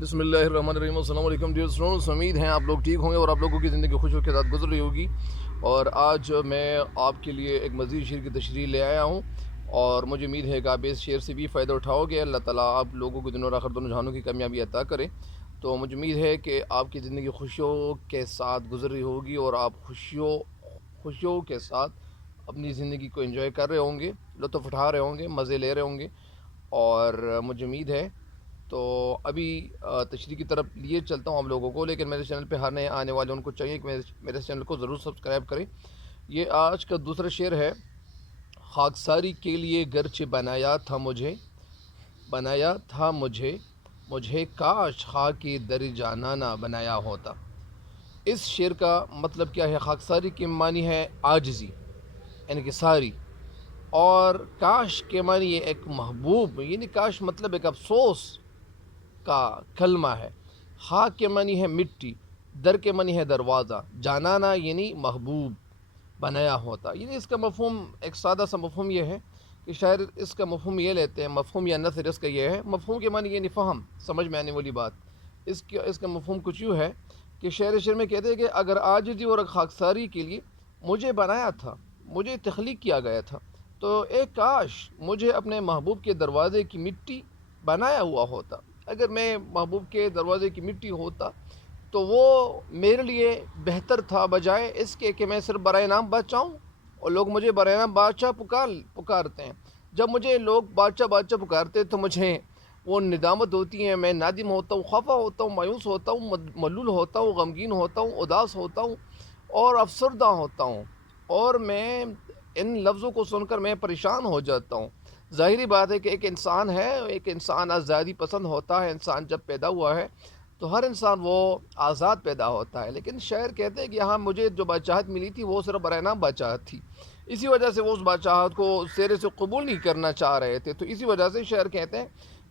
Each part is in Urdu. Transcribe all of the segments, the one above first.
بسم اللہ الرحمن الرحیم۔ السلام علیکم ڈیئر اسٹوڈنٹس، امید ہیں آپ لوگ ٹھیک ہوں گے اور آپ لوگوں کی زندگی خوشیوں کے ساتھ گزر رہی ہوگی۔ اور آج میں آپ کے لیے ایک مزید شعر کی تشریح لے آیا ہوں اور مجھے امید ہے کہ آپ اس شعر سے بھی فائدہ اٹھاؤ گے۔ اللہ تعالیٰ آپ لوگوں کو دنوں اور آخر دونوں جہانوں کی کامیابی عطا کرے۔ تو مجھے امید ہے کہ آپ کی زندگی خوشیوں کے ساتھ گزر رہی ہوگی اور آپ خوشیوں کے ساتھ اپنی زندگی کو انجوائے کر رہے ہوں گے، لطف اٹھا رہے ہوں گے، مزے لے رہے ہوں گے۔ اور مجھے امید ہے تو ابھی تشریح کی طرف لیے چلتا ہوں آپ لوگوں کو، لیکن میرے چینل پہ ہر نئے آنے والے ان کو چاہیے کہ میرے چینل کو ضرور سبسکرائب کریں۔ یہ آج کا دوسرا شعر ہے۔ خاکساری کے لیے گرچہ بنایا تھا مجھے کاش خاک در جانانا بنایا ہوتا۔ اس شعر کا مطلب کیا ہے؟ خاکساری کے معنی ہے عاجزی، انکساری، اور کاش کے معنی یہ ایک محبوب، یعنی کاش مطلب ایک افسوس کا کلمہ ہے۔ خاک کے معنی ہے مٹی، در کے معنی ہے دروازہ، جانانا یعنی محبوب بنایا ہوتا۔ یعنی اس کا مفہوم، ایک سادہ سا مفہوم یہ ہے کہ شاعر اس کا مفہوم یہ لیتے ہیں، مفہوم یا نثر اس کا یہ ہے، مفہوم کے معنی یعنی فہم، سمجھ میں آنے والی بات۔ اس کا مفہوم کچھ یوں ہے کہ شعر میں کہتے ہیں کہ اگر عاجزی اور خاکساری کے لیے مجھے بنایا تھا، مجھے تخلیق کیا گیا تھا، تو ایک کاش مجھے اپنے محبوب کے دروازے کی مٹی بنایا ہوا ہوتا۔ اگر میں محبوب کے دروازے کی مٹی ہوتا تو وہ میرے لیے بہتر تھا، بجائے اس کے کہ میں صرف برائے نام بادشاہ ہوں اور لوگ مجھے برائے نام بادشاہ پکارتے ہیں۔ جب مجھے لوگ بادشاہ پکارتے تو مجھے وہ ندامت ہوتی ہے، میں نادم ہوتا ہوں، خفا ہوتا ہوں، مایوس ہوتا ہوں، ملول ہوتا ہوں، غمگین ہوتا ہوں، اداس ہوتا ہوں اور افسردہ ہوتا ہوں، اور میں ان لفظوں کو سن کر میں پریشان ہو جاتا ہوں۔ ظاہری بات ہے کہ ایک انسان آزادی پسند ہوتا ہے۔ انسان جب پیدا ہوا ہے تو ہر انسان وہ آزاد پیدا ہوتا ہے، لیکن شاعر کہتے ہیں کہ یہاں مجھے جو بادشاہت ملی تھی وہ صرف برائے نام بادشاہت تھی، اسی وجہ سے وہ اس بادشاہت کو سرے سے قبول نہیں کرنا چاہ رہے تھے۔ تو اسی وجہ سے شاعر کہتے ہیں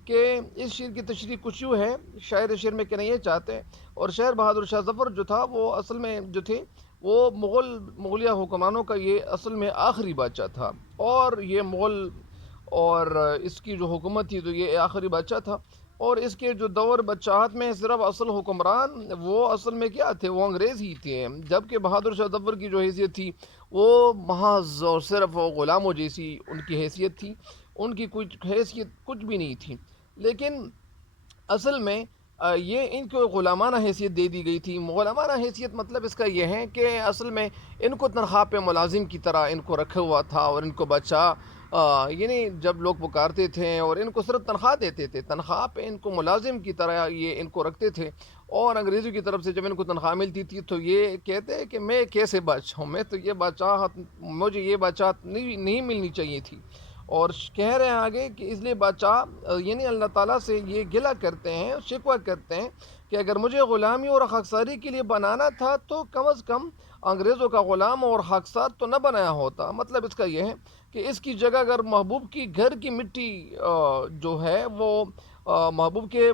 کہ اس شعر کی تشریح کچھ یوں ہے، شاعر شعر میں کہنا یہ چاہتے ہیں۔ اور شاعر بہادر شاہ ظفر جو تھا، وہ اصل میں جو تھے وہ مغلیہ حکمرانوں کا یہ اصل میں آخری بادشاہ تھا، اور یہ مغل اور اس کی جو حکومت تھی تو یہ آخری بادشاہ تھا، اور اس کے جو دور بادشاہت میں صرف اصل حکمران وہ اصل میں کیا تھے؟ وہ انگریز ہی تھے، جبکہ بہادر شاہ ظفر کی جو حیثیت تھی وہ محض اور صرف غلاموں جیسی ان کی حیثیت تھی، ان کی کچھ حیثیت کچھ بھی نہیں تھی۔ لیکن اصل میں یہ ان کو غلامانہ حیثیت دے دی گئی تھی۔ غلامانہ حیثیت مطلب اس کا یہ ہے کہ اصل میں ان کو تنخواہ پہ ملازم کی طرح ان کو رکھا ہوا تھا، اور ان کو بادشاہ یعنی جب لوگ پکارتے تھے اور ان کو صرف تنخواہ دیتے تھے، تنخواہ پہ ان کو ملازم کی طرح یہ ان کو رکھتے تھے، اور انگریزوں کی طرف سے جب ان کو تنخواہ ملتی تھی تو یہ کہتے ہیں کہ میں کیسے بادشاہ ہوں، مجھے یہ بادشاہت نہیں ملنی چاہیے تھی۔ اور کہہ رہے ہیں آگے کہ اس لیے بادشاہ یعنی اللہ تعالیٰ سے یہ گلہ کرتے ہیں، شکوہ کرتے ہیں کہ اگر مجھے غلامی اور خاکساری کے لیے بنانا تھا تو کم از کم انگریزوں کا غلام اور خاکسار تو نہ بنایا ہوتا۔ مطلب اس کا یہ ہے کہ اس کی جگہ اگر محبوب کی گھر کی مٹی جو ہے وہ محبوب کے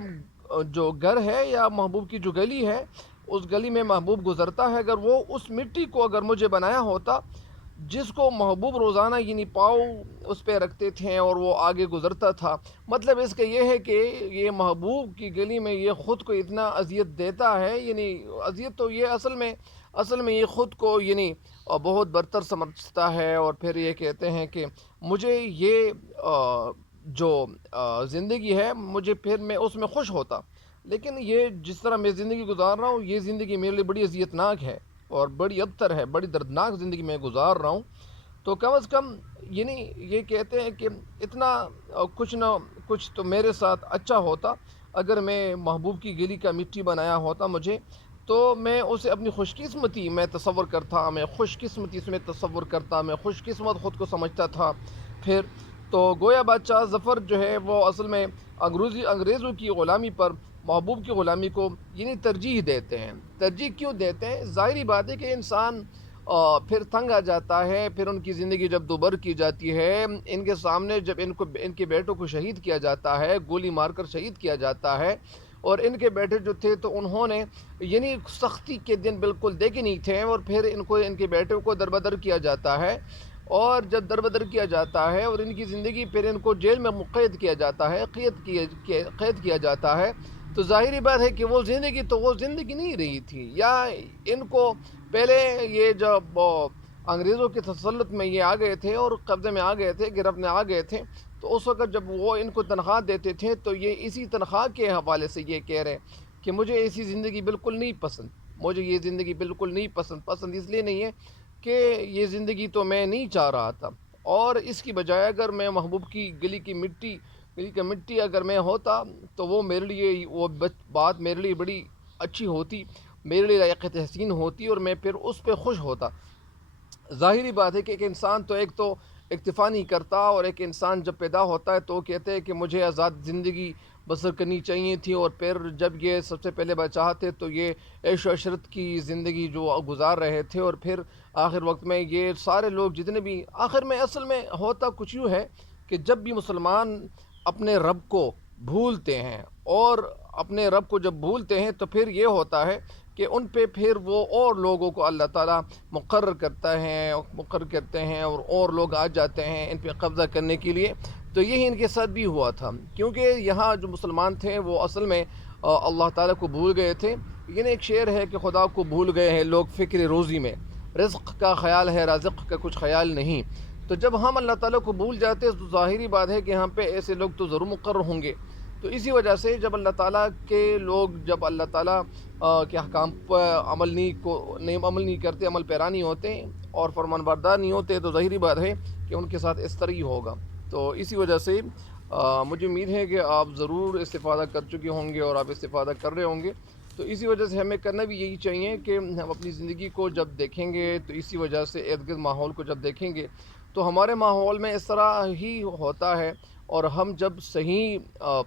جو گھر ہے یا محبوب کی جو گلی ہے، اس گلی میں محبوب گزرتا ہے، اگر وہ اس مٹی کو اگر مجھے بنایا ہوتا جس کو محبوب روزانہ یعنی پاؤ اس پہ رکھتے تھے اور وہ آگے گزرتا تھا، مطلب اس کا یہ ہے کہ یہ محبوب کی گلی میں یہ خود کو اتنا اذیت دیتا ہے، یعنی اذیت تو یہ اصل میں یہ خود کو یعنی بہت برتر سمجھتا ہے، اور پھر یہ کہتے ہیں کہ مجھے یہ جو زندگی ہے مجھے پھر میں اس میں خوش ہوتا، لیکن یہ جس طرح میں زندگی گزار رہا ہوں یہ زندگی میرے لیے بڑی اذیت ناک ہے اور بڑی ابتر ہے، بڑی دردناک زندگی میں گزار رہا ہوں۔ تو کم از کم یعنی یہ کہتے ہیں کہ اتنا کچھ نہ کچھ تو میرے ساتھ اچھا ہوتا اگر میں محبوب کی گلی کا مٹی بنایا ہوتا مجھے، تو میں اسے اپنی خوش قسمتی میں تصور کرتا، میں خوش قسمتی اس میں تصور کرتا، میں خوش قسمت خود کو سمجھتا تھا۔ پھر تو گویا بادشاہ ظفر جو ہے وہ اصل میں انگریزوں کی غلامی پر محبوب کی غلامی کو یعنی ترجیح دیتے ہیں۔ ترجیح کیوں دیتے ہیں؟ ظاہری بات ہے کہ انسان پھر تنگ آ جاتا ہے، پھر ان کی زندگی جب دوبر کی جاتی ہے، ان کے سامنے جب ان کے بیٹوں کو شہید کیا جاتا ہے، گولی مار کر شہید کیا جاتا ہے، اور ان کے بیٹے جو تھے تو انہوں نے یعنی سختی کے دن بالکل دیکھے نہیں تھے، اور پھر ان کے بیٹوں کو دربدر کیا جاتا ہے، اور جب دربدر کیا جاتا ہے اور ان کی زندگی پھر ان کو جیل میں قید کیا جاتا ہے، قید کیا جاتا ہے، تو ظاہری بات ہے کہ وہ زندگی نہیں رہی تھی، یا ان کو پہلے یہ جب انگریزوں کے تسلط میں یہ آ گئے تھے اور قبضے میں آ گئے تھے، گرفت میں آ گئے تھے، تو اس وقت جب وہ ان کو تنخواہ دیتے تھے تو یہ اسی تنخواہ کے حوالے سے یہ کہہ رہے کہ مجھے ایسی زندگی بالکل نہیں پسند، مجھے یہ زندگی بالکل نہیں پسند اس لیے نہیں ہے کہ یہ زندگی تو میں نہیں چاہ رہا تھا، اور اس کی بجائے اگر میں محبوب کی گلی کا مٹی اگر میں ہوتا تو وہ میرے لیے وہ بات میرے لیے بڑی اچھی ہوتی، میرے لیے لائق تحسین ہوتی، اور میں پھر اس پہ خوش ہوتا۔ ظاہری بات ہے کہ ایک انسان تو ایک تو اکتفا نہیں کرتا، اور ایک انسان جب پیدا ہوتا ہے تو وہ کہتے ہیں کہ مجھے آزاد زندگی بسر کرنی چاہیے تھی، اور پھر جب یہ سب سے پہلے بچہ تھے تو یہ عیش و عشرت کی زندگی جو گزار رہے تھے، اور پھر آخر وقت میں یہ سارے لوگ جتنے بھی آخر میں اصل میں ہوتا کچھ یوں ہے کہ جب بھی مسلمان اپنے رب کو بھولتے ہیں، اور اپنے رب کو جب بھولتے ہیں تو پھر یہ ہوتا ہے کہ ان پہ پھر وہ اور لوگوں کو اللہ تعالیٰ مقرر کرتے ہیں اور لوگ آ جاتے ہیں ان پہ قبضہ کرنے کے لیے۔ تو یہی ان کے ساتھ بھی ہوا تھا، کیونکہ یہاں جو مسلمان تھے وہ اصل میں اللہ تعالیٰ کو بھول گئے تھے۔ یہ ایک شعر ہے کہ خدا کو بھول گئے ہیں لوگ فکر روزی میں، رزق کا خیال ہے رازق کا کچھ خیال نہیں۔ تو جب ہم اللہ تعالیٰ کو بھول جاتے ہیں تو ظاہری بات ہے کہ ہم پہ ایسے لوگ تو ضرور مقرر ہوں گے۔ تو اسی وجہ سے جب اللہ تعالیٰ کے لوگ جب اللہ تعالیٰ کے احکام پر عمل نہیں کرتے، عمل پیرا نہیں ہوتے اور فرمان بردار نہیں ہوتے، تو ظاہری بات ہے کہ ان کے ساتھ اس طرح ہی ہوگا۔ تو اسی وجہ سے مجھے امید ہے کہ آپ ضرور استفادہ کر چکے ہوں گے اور آپ استفادہ کر رہے ہوں گے۔ تو اسی وجہ سے ہمیں کرنا بھی یہی چاہیے کہ ہم اپنی زندگی کو جب دیکھیں گے تو اسی وجہ سے ارد گرد ماحول کو جب دیکھیں گے تو ہمارے ماحول میں اس طرح ہی ہوتا ہے، اور ہم جب صحیح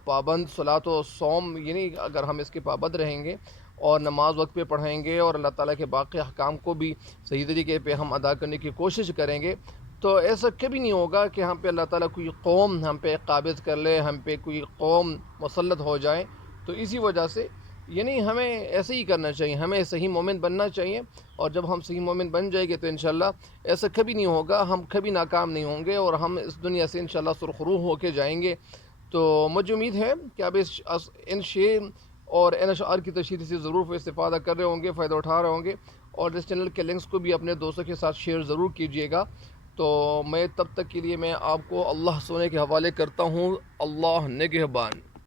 پابند صلاۃ و صوم، یعنی اگر ہم اس کے پابند رہیں گے اور نماز وقت پہ پڑھیں گے اور اللہ تعالیٰ کے باقی احکام کو بھی صحیح طریقے پہ ہم ادا کرنے کی کوشش کریں گے، تو ایسا کبھی نہیں ہوگا کہ ہم پہ اللہ تعالیٰ کوئی قوم ہم پہ قابض کر لے، ہم پہ کوئی قوم مسلط ہو جائے۔ تو اسی وجہ سے یعنی ہمیں ایسے ہی کرنا چاہیے، ہمیں صحیح مومن بننا چاہیے، اور جب ہم صحیح مومن بن جائیں گے تو انشاءاللہ ایسا کبھی نہیں ہوگا، ہم کبھی ناکام نہیں ہوں گے، اور ہم اس دنیا سے انشاءاللہ سرخرو ہو کے جائیں گے۔ تو مجھے امید ہے کہ آپ ان شعر اور ان اشعار کی تشریح سے ضرور استفادہ کر رہے ہوں گے، فائدہ اٹھا رہے ہوں گے، اور اس چینل کے لنکس کو بھی اپنے دوستوں کے ساتھ شیئر ضرور کیجیے گا۔ تو میں تب تک کے لیے میں آپ کو اللہ سونے کے حوالے کرتا ہوں۔ اللہ نگہبان۔